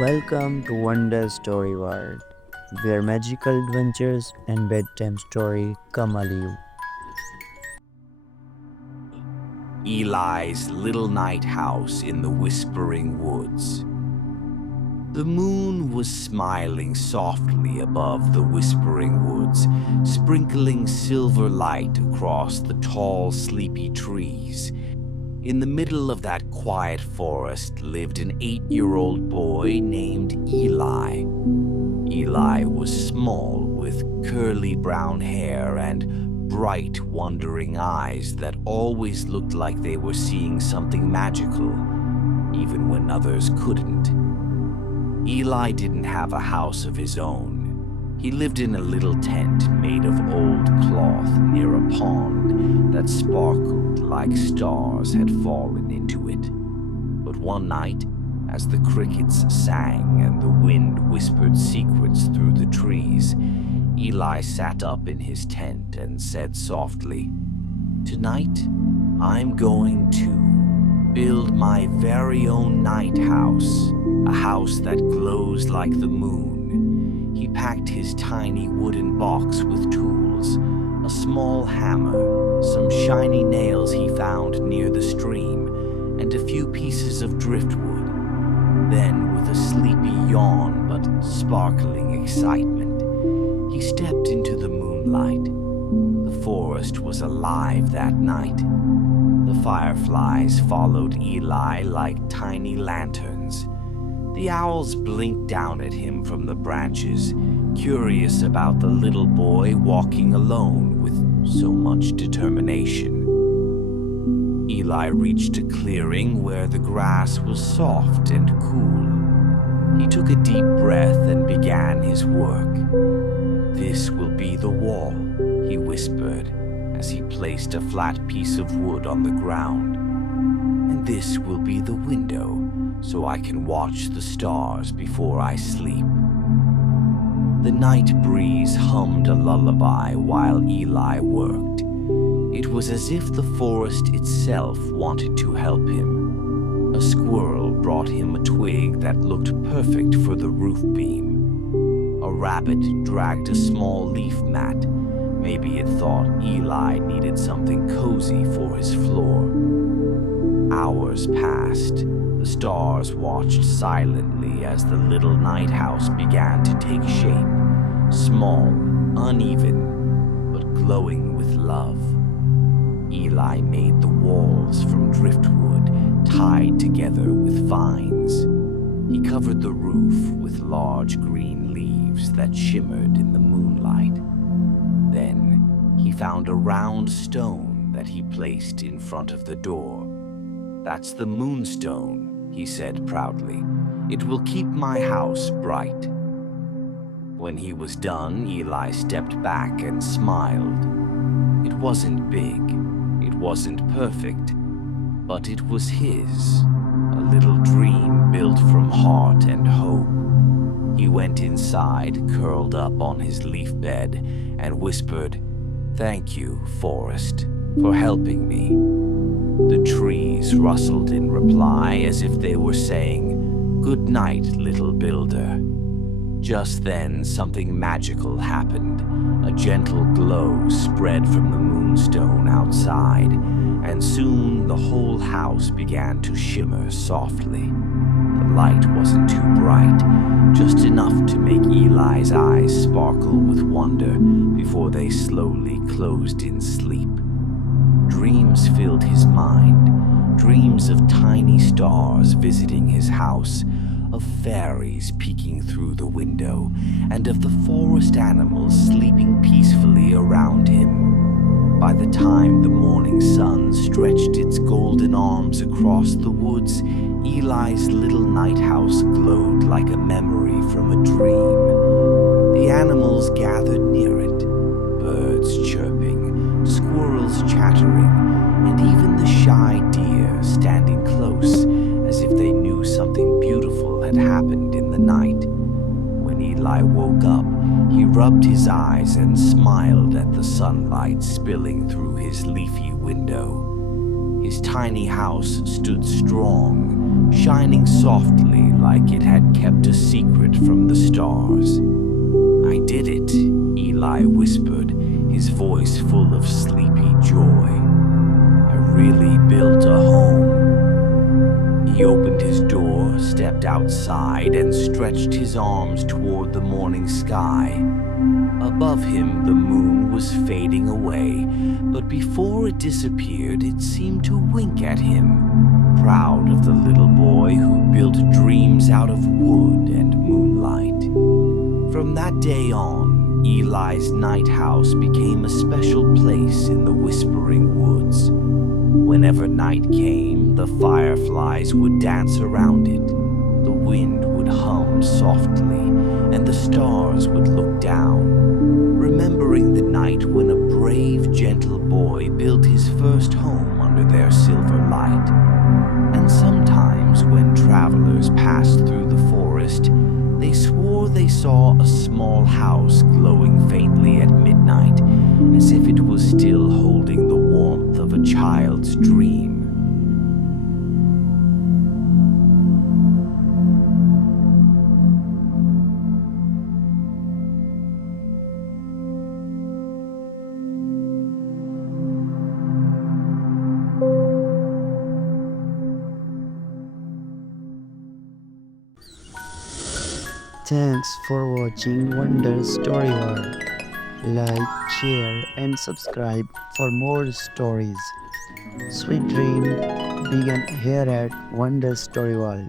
Welcome to Wonder Story World, where magical adventures and bedtime story come alive. Eli's little night house in the Whispering Woods. The moon was smiling softly above the Whispering Woods, sprinkling silver light across the tall, sleepy trees. In the middle of that quiet forest lived an 8-year-old boy named Eli. Eli was small, with curly brown hair and bright, wondering eyes that always looked like they were seeing something magical, even when others couldn't. Eli didn't have a house of his own. He lived in a little tent made of old cloth near a pond that sparkled like stars had fallen into it. But one night, as the crickets sang and the wind whispered secrets through the trees, Eli sat up in his tent and said softly, "Tonight, I'm going to build my very own night house, a house that glows like the moon." He packed his tiny wooden box with tools, a small hammer, some shiny nails he found near the stream, and a few pieces of driftwood. Then, with a sleepy yawn but sparkling excitement, he stepped into the moonlight. The forest was alive that night. The fireflies followed Eli like tiny lanterns. The owls blinked down at him from the branches, curious about the little boy walking alone with so much determination. Eli reached a clearing where the grass was soft and cool. He took a deep breath and began his work. "This will be the wall," he whispered as he placed a flat piece of wood on the ground. "And this will be the window, so I can watch the stars before I sleep." The night breeze hummed a lullaby while Eli worked. It was as if the forest itself wanted to help him. A squirrel brought him a twig that looked perfect for the roof beam. A rabbit dragged a small leaf mat. Maybe it thought Eli needed something cozy for his floor. Hours passed. The stars watched silently as the little night house began to take shape, small, uneven, but glowing with love. Eli made the walls from driftwood tied together with vines. He covered the roof with large green leaves that shimmered in the moonlight. Then he found a round stone that he placed in front of the door. "That's the moonstone," he said proudly. "It will keep my house bright." When he was done, Eli stepped back and smiled. It wasn't big, it wasn't perfect, but it was his, a little dream built from heart and hope. He went inside, curled up on his leaf bed, and whispered, "Thank you, forest, for helping me." The trees rustled in reply as if they were saying, "Good night, little builder." Just then, something magical happened. A gentle glow spread from the moonstone outside, and soon the whole house began to shimmer softly. The light wasn't too bright, just enough to make Eli's eyes sparkle with wonder before they slowly closed in sleep. Dreams filled his mind, dreams of tiny stars visiting his house, of fairies peeking through the window, and of the forest animals sleeping peacefully around him. By the time the morning sun stretched its golden arms across the woods, Eli's little night house glowed like a memory from a dream. The animals gathered near it, birds chirping, squirrels chattering, and even the shy deer standing close as if they knew something beautiful had happened in the night. When Eli woke up, he rubbed his eyes and smiled at the sunlight spilling through his leafy window. His tiny house stood strong, shining softly like it had kept a secret from the stars. "I did it," Eli whispered, his voice full of sleepy joy. "I really built a home." He opened his door, stepped outside, and stretched his arms toward the morning sky. Above him, the moon was fading away, but before it disappeared, it seemed to wink at him, proud of the little boy who built dreams out of wood and moonlight. From that day on, Eli's night house became a special place in the Whispering Woods. Whenever night came, the fireflies would dance around it, the wind would hum softly, and the stars would look down, remembering the night when a brave, gentle boy built his first home under their silver light. And sometimes when travelers passed through the forest, they swore they saw a small house glowing faintly at midnight, as if it was still holding the warmth of a child's dream. Thanks for watching Wonder Story World. Like, share, and subscribe for more stories. Sweet dream begin here at Wonder Story World.